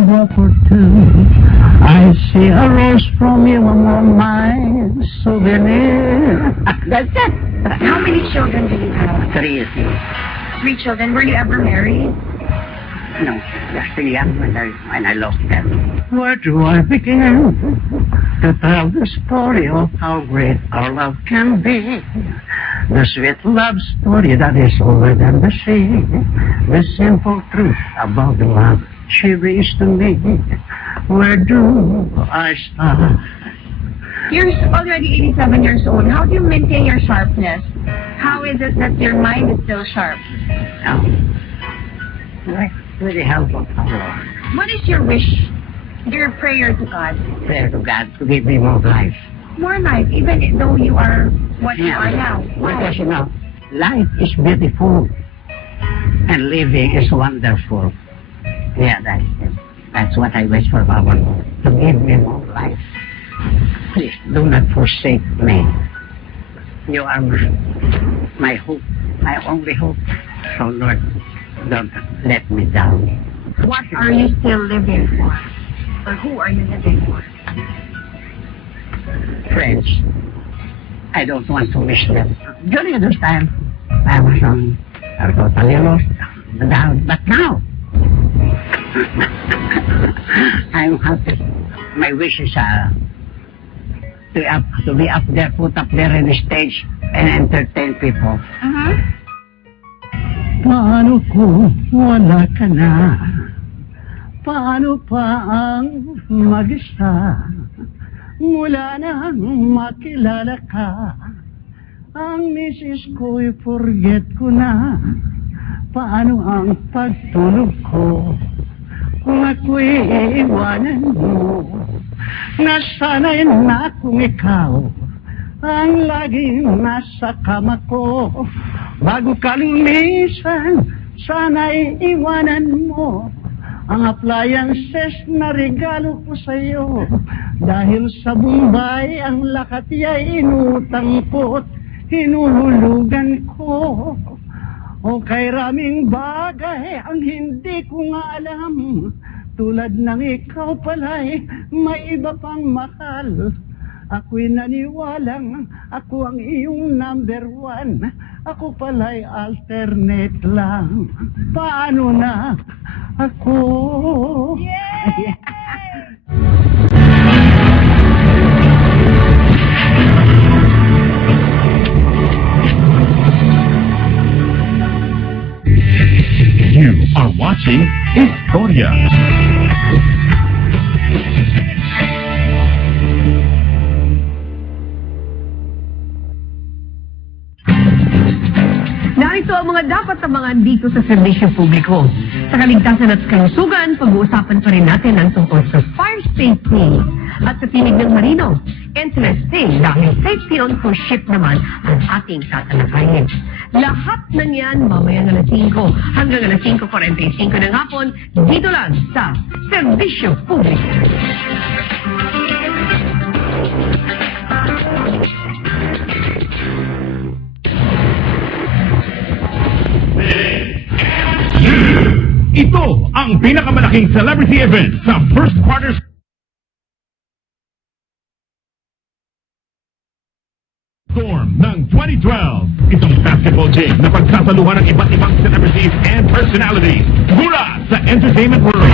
walk or two. I see a rose from you among my souvenir. That's it. How many children do you have? Three, Three children. Were you ever married? no, just a young when I, when I lost them. Where do I begin to tell the story of how great our love can be? The sweet love story that is older than the sea. The simple truth about the love she brings to me. Where do I start? You're already 87 years old. How do you maintain your sharpness? How is it that your mind is still sharp? Now, with with the help of What is your wish, your prayer to God? Prayer to God to give me more life. More life, even though you are what you are now. Because, you know, life is beautiful and living is wonderful. Yeah, that's it. That's what I wish for Lord, to give me more life. Please do not forsake me. You are my, my hope, my only hope. So, Lord, don't let me down. What are you still living for? Or who are you living for? Friends, I don't want to miss them. During those time, I was on, I was totally lost, down, but now, I'm happy. My wish is uh, to, up, to be up there, put up there in the stage and entertain people. Uh-huh. Paano kung wala ka na? Paano pa ang mag-isa? Mula nang makilala ka, ang misis ko'y forget ko na. Paano ang pagtulog ko? Kung ako'y iiwanan mo, nasanay na kung ikaw ang laging nasa kama ko. Bago ka lumisan, sana'y iwanan mo ang appliances na regalo ko sa iyo. Dahil sa Bombay, ang lakat ay inutang ko't hinuhulugan ko. O kay raming bagay ang hindi ko nga alam. Tulad ng ikaw pala'y may iba pang mahal. Ako'y naniwalang ako ang iyong number one. Ako pala'y alternate lang. Paano na ako? You are watching Historia. Narito ang mga dapat abangan dito sa serbisyo publiko. Sa kaligtasan at kalusugan, pag-uusapan pa rin natin ang tungkol sa fire safety. At sa tinig ng marino, interesting dahil safety on cruise ship naman ang ating tatalakayin. Lahat ng yan mamaya alas 5 hanggang alas 5.45 ng hapon dito lang sa Serbisyo Publiko. Ito ang pinakamalaking celebrity event sa first quarter Storm ng 2012. Itong basketball game na pagsasaluhan ng iba't ibang celebrities and personalities mula sa entertainment world.